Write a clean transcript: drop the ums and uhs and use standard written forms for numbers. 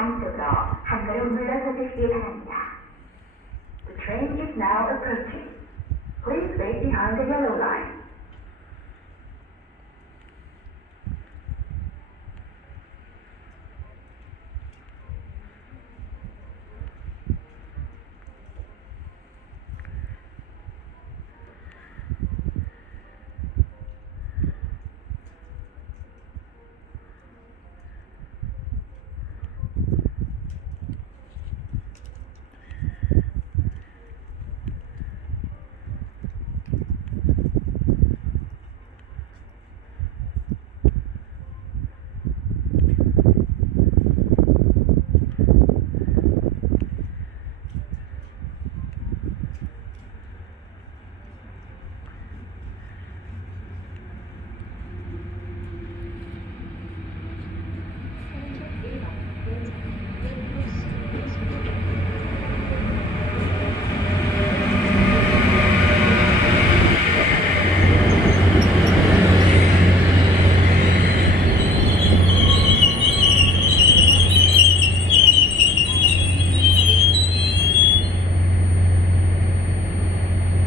안쪽으로 한 걸음 물러서주시기 바랍니다. The train is now approaching. Please wait behind the yellow line.